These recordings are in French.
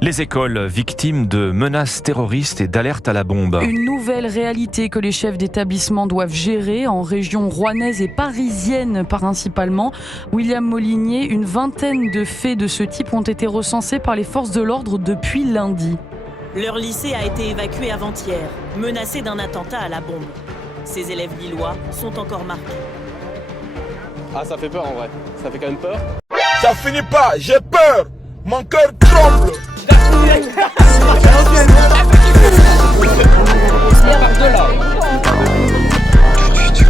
Les écoles victimes de menaces terroristes et d'alertes à la bombe. Une nouvelle réalité que les chefs d'établissement doivent gérer en région rouennaise et parisienne principalement. William Molinier, une vingtaine de faits de ce type ont été recensés par les forces de l'ordre depuis lundi. Leur lycée a été évacué avant-hier, menacé d'un attentat à la bombe. Ces élèves lillois sont encore marqués. Ah, ça fait peur en vrai. Ça fait quand même peur. Ça finit pas, j'ai peur. Mon cœur tremble.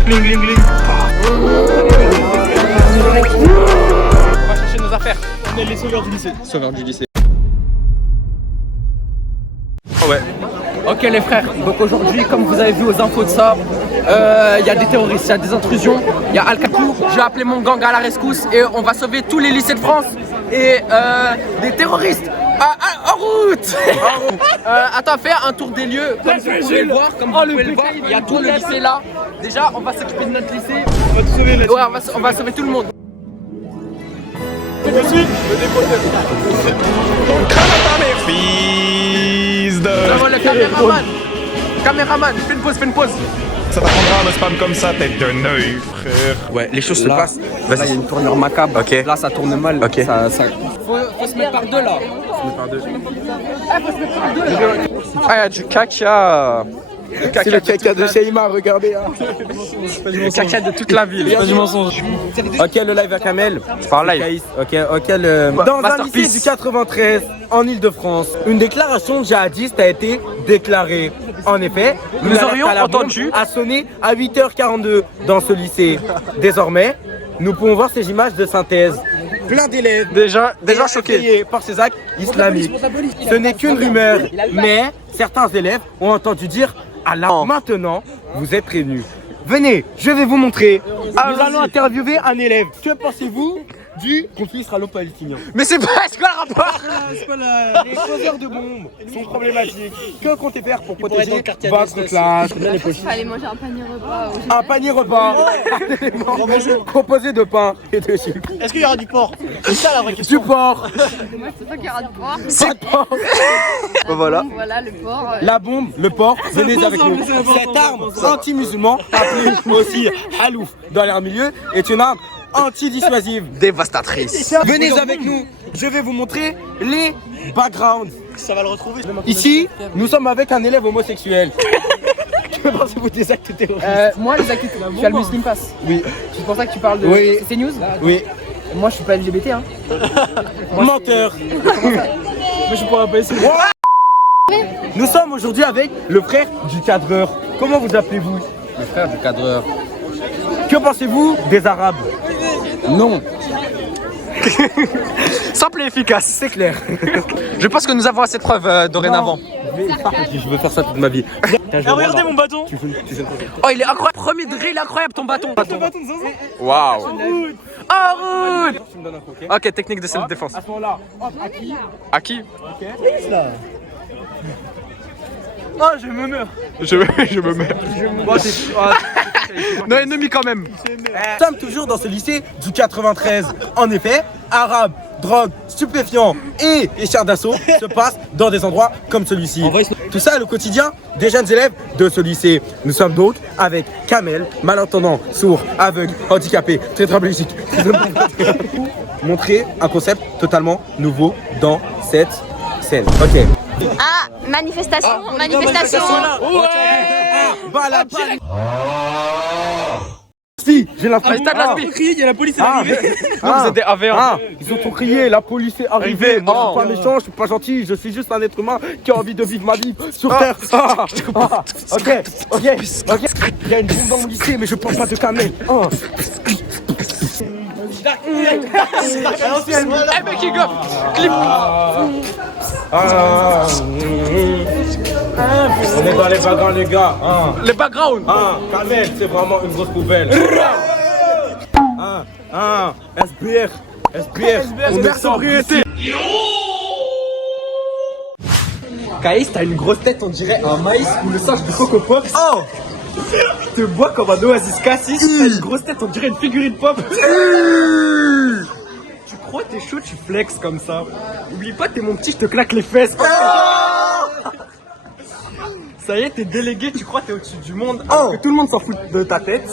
Bling bling bling. On va chercher nos affaires. On est les sauveurs du lycée. Sauveurs du lycée. Ouais. Ok les frères, donc aujourd'hui comme vous avez vu aux infos de ça, il y a des terroristes, il y a des intrusions, il y a Al-Kakou, j'ai appelé mon gang à la rescousse et on va sauver tous les lycées de France et des terroristes en route. Attends, fais un tour des lieux, comme vous pouvez le voir, il y a tout le lycée là. Déjà on va s'occuper de notre lycée, On va tout sauver là. ouais, on va sauver tout le monde. Je suis le dépoteur. Fils de... Vraiment le caméraman, fais une pause. Ça t'apprendra un spam comme ça, tête de nœud, frère. Ouais, les choses se passent. Là, il y a une tournure macabre. Ok. Là, ça tourne mal. Ok. Faut se mettre par deux là. Ah, il y a du caca. C'est le caca de Sheima, regardez. Hein. Le caca de toute la ville. Pas du mensonge. Ok, le live à Kamel. Je parle live. Ok, le... Dans un Masterpiece. lycée du 93, en Ile-de-France, une déclaration djihadiste a été déclarée. En effet, Nous aurions entendu a sonné à 8h42 dans ce lycée. Désormais, nous pouvons voir ces images de synthèse. Plein d'élèves Déjà choqué. par ces actes islamiques. Ce n'est qu'une rumeur, mais certains élèves ont entendu dire Allah. Maintenant, vous êtes prévenus. Venez, je vais vous montrer. Nous allons interviewer un élève. Que pensez-vous du conflit israélo-palestinien? Mais c'est quoi le rapport? Les causeurs de bombes sont problématiques. Que comptez faire pour protéger votre classe? Il fallait manger un panier repas. Un panier repas composé de pain et de chips. Est-ce qu'il y aura du porc? C'est ça la vraie question. Du porc. Moi, je sais pas qu'il y aura du porc. Pas de porc. Voilà. Voilà, le porc. La bombe, le porc, venez avec nous. Cette arme anti-musulman, appelée aussi halouf dans l'air milieu, est une arme anti-dissuasive. Dévastatrice. Venez avec nous, je vais vous montrer les backgrounds. Ça va le retrouver. Ici, nous sommes avec un élève homosexuel. Que pensez-vous des actes terroristes? Moi, les actes, tu as le Muslim Pass. Oui. C'est pour ça que tu parles de Oui. CNews. Oui. Moi, je suis pas LGBT. Hein. Menteur. Moi, je pourrais pas essayer. Nous sommes aujourd'hui avec le frère du cadreur. Comment vous appelez-vous? Le frère du cadreur. Que pensez-vous des Arabes? Non. Simple et efficace. C'est clair. Je pense que nous avons assez de preuves dorénavant. Je veux faire ça toute ma vie. Ah, regardez mon bâton. Oh, il est incroyable. Premier degré, il est incroyable ton bâton. Waouh. En route. Tu me donnes un croquet. Ok, technique de self-défense. À ce moment-là, hop, à qui? À qui? Oh, je me meurs. Je me mets. Non, ennemi quand même. Nous sommes toujours dans ce lycée du 93. En effet, arabes, drogue, stupéfiants et les chars d'assaut se passent dans des endroits comme celui-ci. Tout ça est le quotidien des jeunes élèves de ce lycée. Nous sommes donc avec Kamel, malentendant, sourd, aveugle, handicapé, tétraplégique. Montrer un concept totalement nouveau dans cette scène. Ok. Ah, manifestation. Bah la balle. Si, j'ai l'impression. Stade la Spie. Il y a la police, elle est arrivée. Vous êtes des AV1. Ils ont tout crié, la police est arrivée. Moi, je suis pas méchant, je suis pas gentil, je suis juste un être humain qui a envie de vivre ma vie sur terre. Ok. Il y a une bombe dans mon lycée, mais je parle pas de Kamel. Eh mec, il goff. Clip. On est dans les bagarres, les gars. Les backgrounds. Kamel, c'est vraiment une grosse poubelle. SBR, on est sobriété. Caïs, t'as une grosse tête, on dirait un maïs ou le singe de Coco Pop. Oh! Te bois comme un Oasis Cassis, t'as une grosse tête, on dirait une figurine pop. crois t'es chaud, tu flexes comme ça. Oublie pas, t'es mon petit, je te claque les fesses. Ça y est, t'es délégué, tu crois t'es au-dessus du monde, alors que tout le monde s'en fout de ta tête.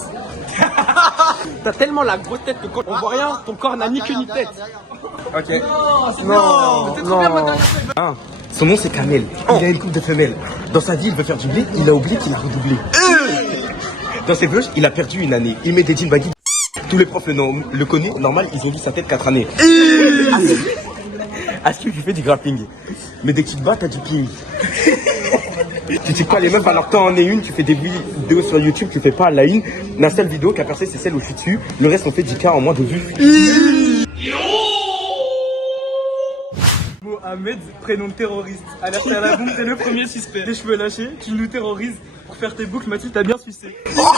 T'as tellement la grosse tête que quand on voit rien, ton corps n'a ni queue ni tête. Ok. Non. Son nom c'est Kamel. Il a une coupe de femelle. Dans sa vie, il veut faire du blé, il a oublié qu'il a redoublé. Dans ses vlogs, il a perdu une année. Il met des jeans baggy. Tous les profs le connaissent. Normal, ils ont vu sa tête 4 années. Est-ce que tu fais du grappling? Mais dès que tu te bats, t'as du ping. Tu sais quoi les meufs, alors toi en es une, tu fais des vidéos sur YouTube, tu fais pas la une. La seule vidéo qui a percé, c'est celle où je suis dessus. Le reste, on fait 10K en moins de vues. Mohamed, prénom de terroriste. Alerte à la bombe, t'es le premier suspect. Les cheveux lâchés, tu nous terrorises. Pour faire tes boucles, Mathilde, t'as bien sucé.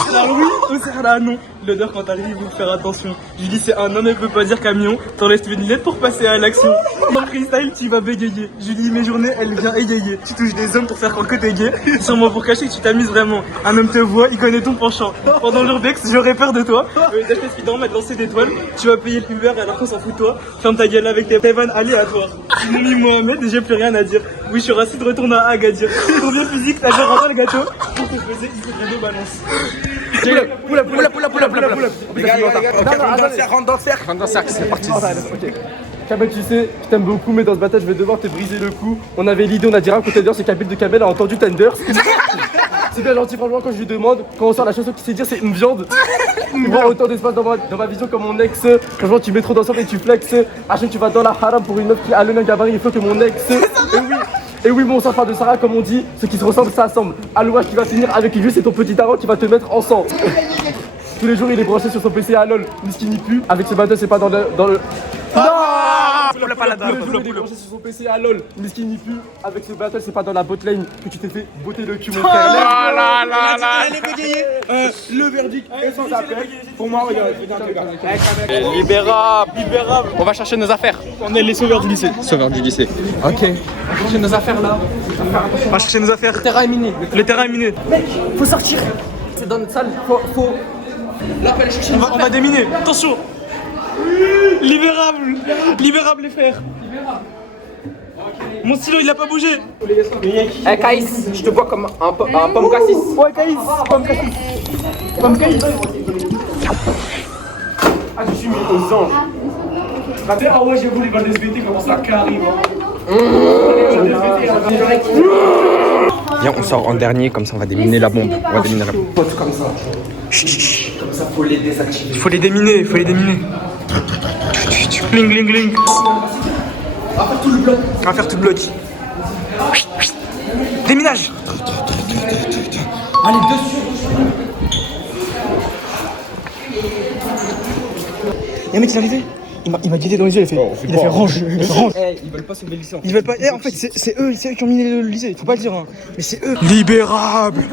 Alors oui, ou c'est là non. L'odeur quand t'arrives, il faut faire attention. Je dis c'est un non, ne peut pas dire camion. T'enlèves tes lunettes pour passer à l'action. Dans le freestyle, tu vas bégayer. Julie, mes journées, elle vient égayer. Tu touches des hommes pour faire croire que t'es gay. Sûrement pour cacher que tu t'amuses vraiment. Un homme te voit, il connaît ton penchant. Pendant l'urbex, j'aurais peur de toi. D'acheter ce qui t'en met de lancer des toiles. Tu vas payer le Uber alors qu'on s'en fout de toi. Ferme ta gueule avec tes vannes aléatoires. Mon ami Mohamed, j'ai plus rien à dire. Oui, je suis raciste, retourne à Agadir. Ton bien physique, t'as déjà rentré le gâteau. Pour que je faisais, il faut deux balances. Les gars, rentre dans le cercle. Rentre dans le cercle, c'est parti. Kamel, tu sais, je t'aime beaucoup, mais dans ce bataille, je vais devoir te briser le cou. On avait l'idée, on a dit rien, côté c'est Kamel de Kamel a entendu Thunder. C'est bien gentil, franchement, quand je lui demande, quand on sort la chanson qu'il sait dire, c'est une viande. Tu vois autant d'espace dans ma vision comme mon ex. Franchement, tu mets trop d'ensemble et tu flexes. À chaque tu vas dans la haram pour une meuf qui a le même gabarit, il faut que mon ex. Et oui, mon sang de Sarah, comme on dit, ce qui se ressemble, ça assemble. Alouage qui va finir avec lui, c'est ton petit daron qui va te mettre ensemble. Tous les jours, il est branché sur son PC à LOL. Miskin n'y pue. Avec ce bateau, c'est pas dans le. Non! Il est branché sur son PC à LOL. Miskin n'y pue. Avec ce bateau, c'est pas dans la botlane que tu t'es fait botter le cul, mon frère. Le verdict est sans appel. Pour moi, regarde. Libérable. On va chercher nos affaires. On est les sauveurs du lycée. Ok. On va chercher nos affaires là. On va chercher nos affaires. Le terrain est miné. Le terrain est miné. Mec, faut sortir. C'est dans notre salle. Faut. Là, on va aller chercher nos affaires. On va déminer. Attention. Libérable les frères. Mon stylo il a pas bougé. Eh Kaïs, je te vois comme un pomme cassis. Ouais Kaïs, pomme Kaïs. Ah, je suis mis aux anges. Ah ouais, j'ai voulu dans le SVT comment ça arrive. Viens, on sort en dernier, comme ça on va déminer la bombe. On va déminer la bombe. Pote comme ça. Chut. Comme ça, faut les désactiver. Il faut les déminer. Gling gling gling. On va faire tout le bloc. On va faire tout le bloc. Déminage. Allez, dessus. Y'a un mec qui est arrivé. Il m'a guidé dans les yeux, il a fait range. Ils veulent pas sauver le lycée. Ils veulent pas. En fait, c'est eux qui ont miné le lycée, faut pas le dire. Hein. Mais c'est eux. Libérable.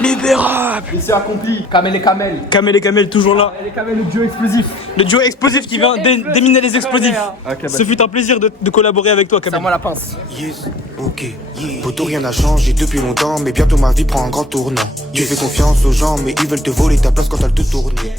Lycée accompli. Kamel et Kamel. Kamel et Kamel, toujours là. Kamel et Kamel, le duo explosif. Le duo explosif qui vient déminer les explosifs. Ce fut un plaisir de collaborer avec toi, C'est à Kamel. moi la pince. Yes, ok, Poto rien n'a changé depuis longtemps, mais bientôt ma vie prend un grand tournant. Tu fais confiance aux gens, mais ils veulent te voler ta place quand t'as le tout tourné.